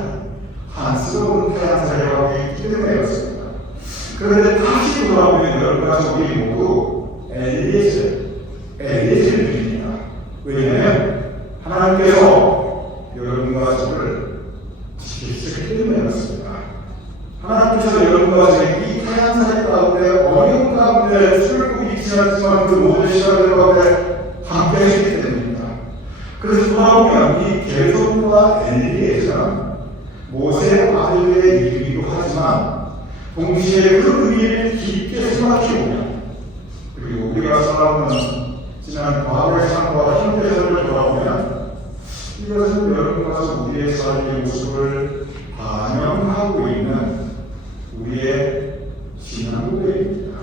한스러운 타향살이라고 했기 때문이었습니다. 그런데 다시 돌아보면 여러분과 저희 모두 엘리에셀입니다. 왜냐하면 하나님께서 여러분과 저를 지키셨기 때문이었습니다. 하나님께서 여러분과 저희 이 타향살 가운데 어려운 가운데 출국이 지났지만 그 모든 시간들 가운데 함께 하셨기 때문입니다. 그래서 돌아보면 이 게르손과 엘리에셀은 모세의 아들의 이름이기도 하지만 동시에 그 의미를 깊게 생각해보면 그리고 우리가 살아오는 지난 과거의 삶과 현대사를 돌아보면 이것은 여러분과 우리의 삶의 모습을 반영하고 있는 우리의 신앙 고백입니다.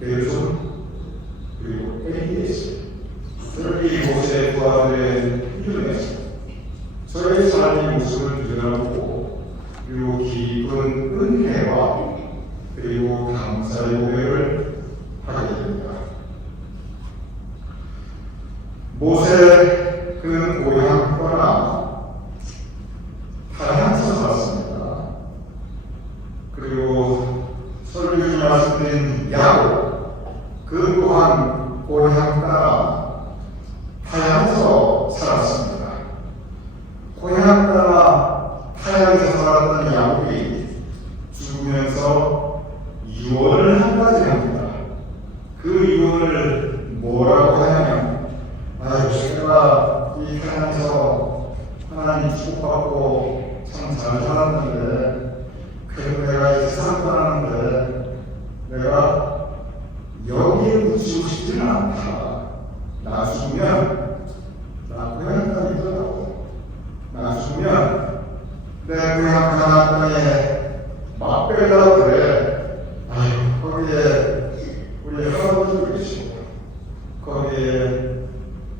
게르손 그리고 엘리에셀 이 모세의 부하들의 이름에서 저의 삶의 모습을 되돌아보고 그리고 깊은 은혜와 그리고 감사의 고백을 하게 됩니다. 모세 그는 고향 떠나 타향에서 살았습니다. 그리고 설교 중에 말씀드린 야곱 그 또한 고향 따라 타향에서 살았습니다. 고향 따라 타향에서 살았던 야곱이 죽으면서 유언을 한 가지 합니다. 그 유언을 뭐라고 하냐면 제가 이 타향에서 하나님 축복받고 참 잘 살았는데 그래도 내가 이 세상 떠나는데 내가 여기에 묻히고 싶지는 않다. 나 죽으면 나 고향 땅에 있더라고. 나 죽으면 내 고향 가나안 땅에 막벨라 그래. 거기에 우리 할아버지도 계시고 거기에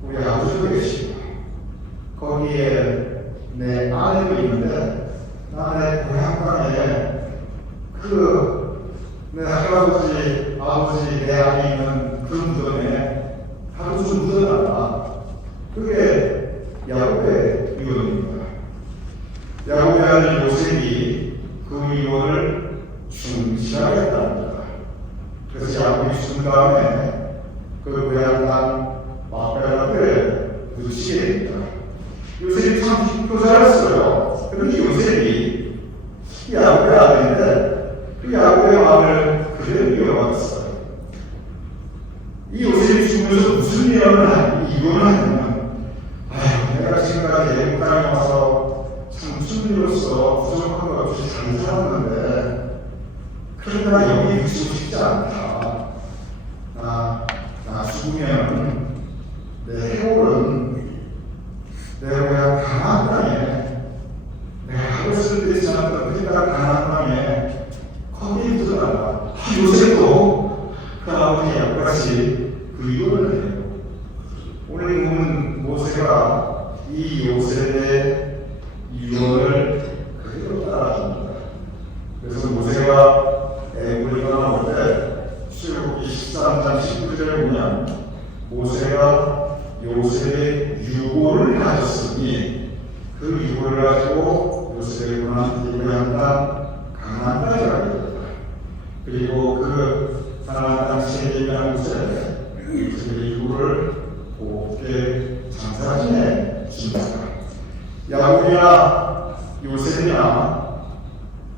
우리 아버지도 계시고 거기에 내 아내도 있는데 나의 고향 땅에 내 할아버지, 아버지, 내 안에 있는 그 무덤에 하루 좀 묻어놔라. 그게 야곱의 유언입니다. 야곱의 아들 요셉이 그 유언을 충실하게 했답니다. 그래서 야곱이 죽은 다음에 그 고향 땅 막벨라에 묻히게 됩니다. 요셉이 참 기쁘고 잘했어요. 그런데 요셉이 야곱의 아들인데 그 야곱의 마음을 그대로 이어받았어요. 이 요셉이 죽으면서 무슨 이유를 하냐면 내가 지금까지 애국 땅에 와서 참 순리로서 부족한 것 없이 잘 살았는데 그러나 여기 묻히고 싶지 않다. 나 죽으면 내 해골은 내가 그냥 가나안 땅에 내가 하고 있을 때 있지 않았던 그 땅 가나안 땅에 거기에 묻어나가. 요새도 그 아버지 약같이 그 유언을 해요. 오늘 보면 모세가 이 요셉의 유언을 그대로 따라줍니다. 그래서 모세가 애굽을 떠나올 때 출애굽기 13장 19절에 보면 모세가 요셉의 유고를 가졌으니 그 유고를 가지고 요셉의 고난 땅 가나안 땅에 가게 됩니다. 그리고 그 가나안 땅 세계라는 곳에 요셉의 유고를 곱게 장사지내 줍니다. 야곱이나 요셉이나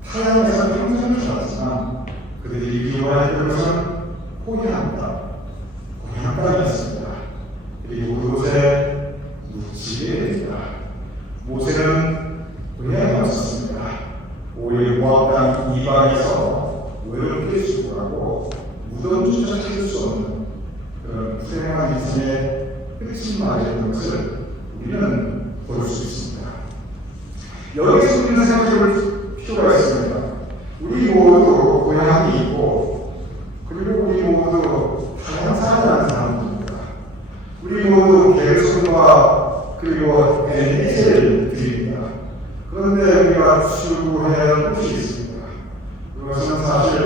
타향에서 평생을 살았지만 그들이 미워했던 것은 고향 땅이었습니다. 그리고 그곳에 묻히게 됩니다. 모세는 은혜가 없었습니다. 오히려 모압 땅 이방에서 외롭게 죽어가고 무덤조차 찾을 수 없는 그런 불행한 인생의 끝이 맞이했던 것을 우리는 볼 수 있습니다. 여기서 우리는 생각해볼 필요가 있습니다. 우리 모두 고향이 있고 그리고 우리 모두 다양한 사람이라는 사람들입니다. 우리 모두 게르손과 그리고 엘리세를 드립니다. 그런데 우리가 추구해야 할 곳이 있습니다. 그것은 사실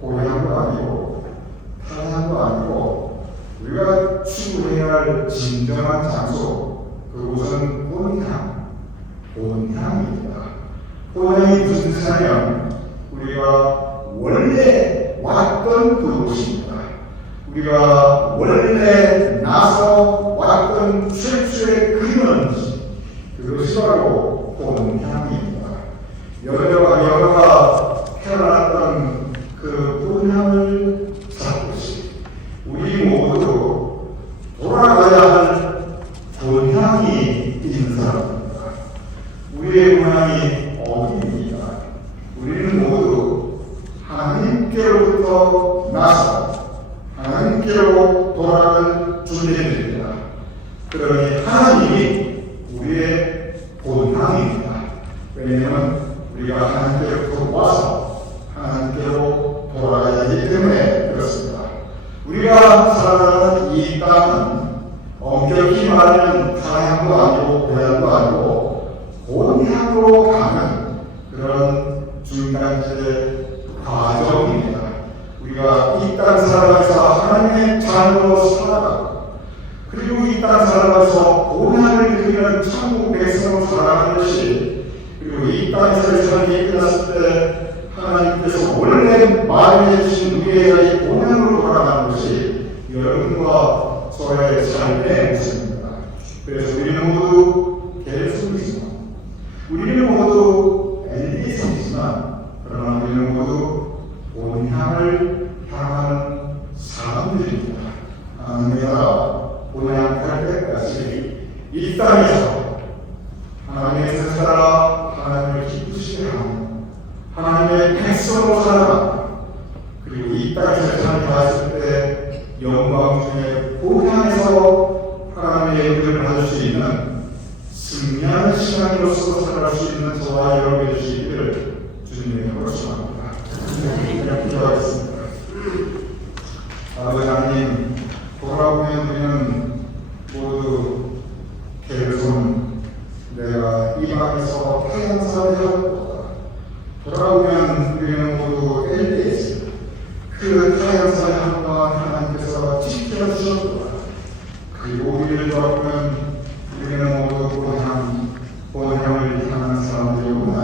고향도 아니고 타향도 아니고 우리가 추구해야 할 진정한 장소, 그곳은 본향입니다. 본향이 무슨 뜻이냐면 우리가 원래 왔던 그곳입니다. 우리가 원래 나서 왔던 최초의 근원지, 그것이 바로 본향입니다. 여러가 태어났던 그 본향을 찾듯이 우리 모두 돌아가야 할 본향이 있는 사람입니다. 우리의 본향이 어디입니까? 우리는 모두 하나님께로부터 나서 하나님께로 돌아가는 존재들입니다. 그러니 하나님이 우리의 본향입니다. 왜냐하면 우리가 하나님께로부터 와서 하나님께로 돌아가야 하기 때문에 그렇습니다. 우리가 살아가는 이 땅은 엄격히 말하면 타향도 아니고 고향도 아니고 본향으로 가는 그런 중간지대 과정입니다. 우리가 이 땅 살아가면서 하나님의 자녀로 살아가고 그리고 이 땅 살아가면서 본향을 드리는 천국 백성으로 살아가는 것이, 그리고 이 땅에서의 삶이 끝났을 때 하나님께서 원래 마련해 주신 우리의 본향으로 돌아가는 것이 여러분과 저의 삶의 모습입니다. 그래서 우리는 모두 게르손이지만 우리는 모두 엘리에서이지만 그러나 우리는 모두 본향을 향하는 사람들입니다. 하나님과 본향할 때까지 이 땅에서 하나님의 뜻을 따라 하나님을 기쁘시게 하는 하나님의 백성으로 살아가고, 그리고 이 땅에서 삶이 닿았을 때 영광 중에 본향에서 하나님의 은혜를 받을 수 있는 승리하는 시간으로서 살아갈 수 있는 저와 여러분의 주시기를 주님의 힘으로 축원합니다. 그냥 기도하겠습니다. 아버지 하나님, 돌아오면 우리는 모두 게르손, 내가 이방에서 타향사를 하였도다. 돌아오면 우리는 모두 엘리에서 그 타향사를 한 동안 하나님께서 지켜주셨도다. 그리고 우리를 돌아보면 우리는 모두 본향을 향하는 사람들이구나.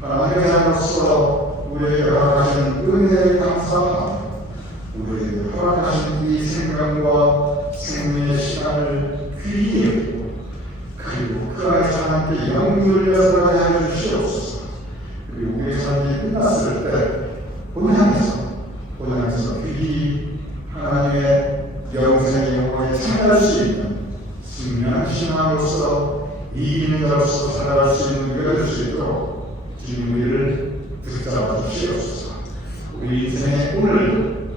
하나님의 자녀로서 우리에게 허락하신 은혜에 감사합니다. 우리에게 허락하신 이 생명과 생명의 시간을 귀히 여기고 그리고 그 안에서 하나님께 영광을 들어가게 하여 주시옵소서. 그리고 우리의 삶이 끝났을 때 본향에서 귀히 하나님의 영생의 영광에 참여할 수 있는 승리한 신앙으로서 이기는 자로서 살아갈 수 있는 은혜를 줄 수 있도록 주님 우리를 붙잡아 주시옵소서. 우리 인생의 오늘,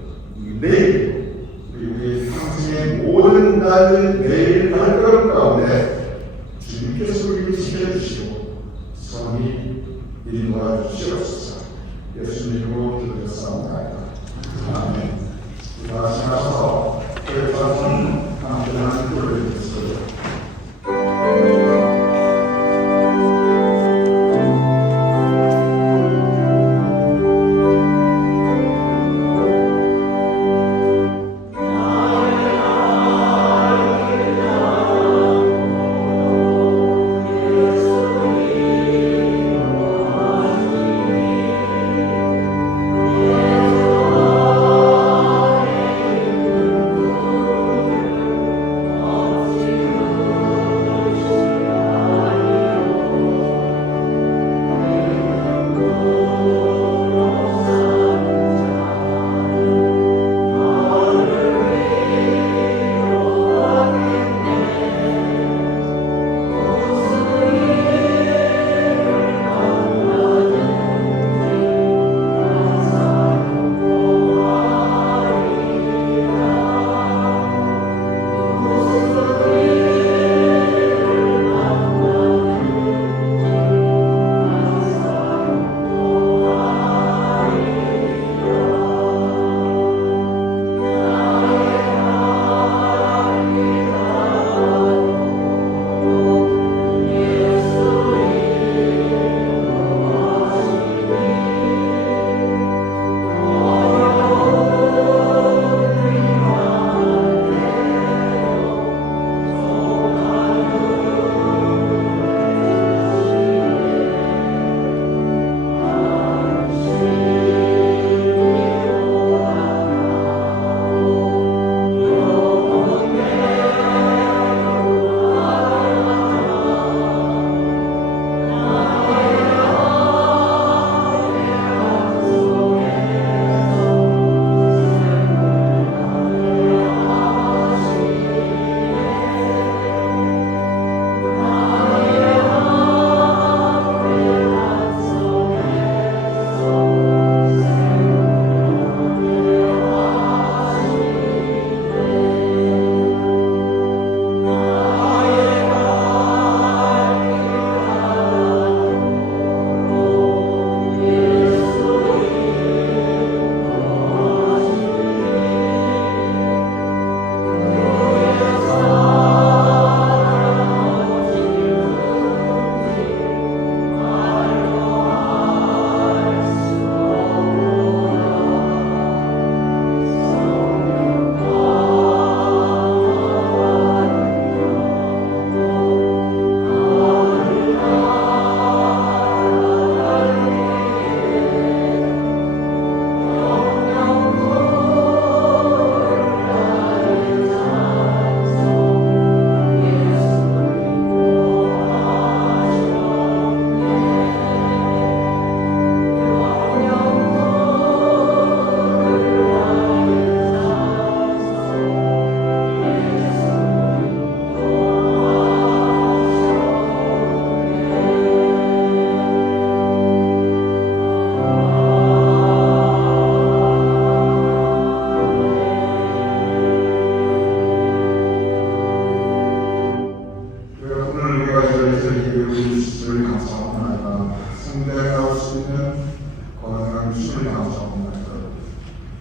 내일, 그리고 우리 평생의 모든 날 매일 발걸음 가운데 주님께서 우리를 지켜주시고 성이 인도하 주시옵소서. 예수님으로 기도했사옵나이다. 아멘. 말씀하셔서 그래서 함께하는 돌려주세요.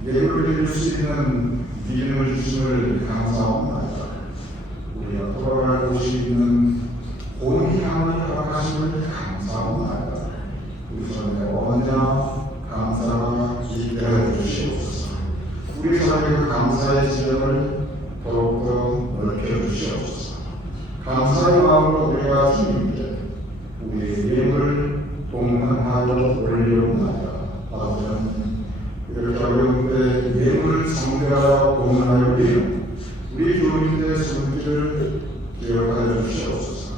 예배를 드릴 수 있는 믿음을 주심을 감사합니다. 우리가 돌아갈 곳이 있는 본의 향을 허락하심을 감사합니다. 우리 손에 언제나 감사가 있게 하여 주시옵소서. 우리 사회의 그 감사의 지형을 더욱더 넓혀주시옵소서. 감사의 마음으로 우리가 주님께 우리의 예물을 동반하여 올리옵나이다. 아버지는 이렇게 어려운 때 예물을 성대하여 공헌하여 드리는 우리 교인들의 손길을 기억하여 주시옵소서.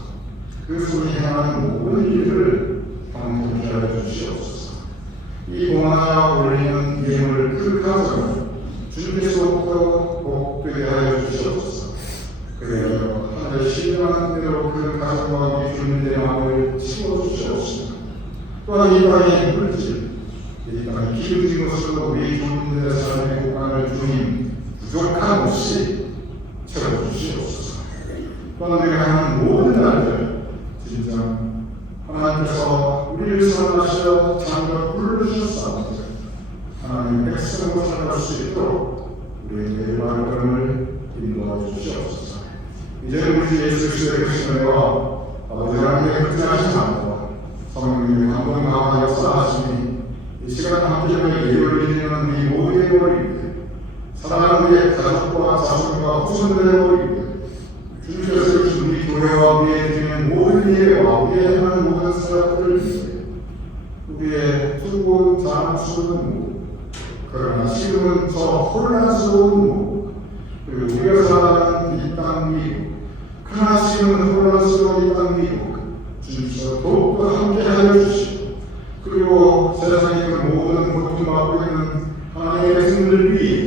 그 손이 행하는 모든 일들을 통쾌하게 하여 주시옵소서. 이 공헌하여 올리는 예물 그 가정을 주님께서부터 복되게 하여 주시옵소서. 그리하여 하늘 신령한 대로 그 가정과 우리 주민들의 마음을 채워주시옵소서. 또한 이 땅의 물질, 이 땅의 기울진 것으로 우리 교민들의 삶의 공간을 주님 부족함 없이 채워주시옵소서. 또한 우리가 하는 모든 날들 진짜 하나님께서 우리를 사랑하시어 장로 부르셨사옵니다. 하나님의 백성으로 살아갈 수 있도록 우리에게 말씀을 인도하 주시옵소서. 이제 우리 주 예수 그리스도의 크심과 아버지 하나님의 극진하신 사랑과 성령님의 감동 강화 역사하시니 이 시간 함께하며 예를 드리는 우리 모두의 머리에 사랑하는 우리의 가족과 자손과 후손들의 머리에 주님께서 주신 우리 교회와 우리의 드리는 모든 예와 우리의 하는 모든 사역들을 위해 우리의 두고 장수는 그러나 지금은 저 혼란스러운 그리고 우리가 살아가는 이 땅 미국 그러나 지금은 혼란스러운 이 땅 미국 주님께서 더욱더 함께하여 주시고 그리고 세상의 그 모든 고통받고 있는 하나님의 백성들 위해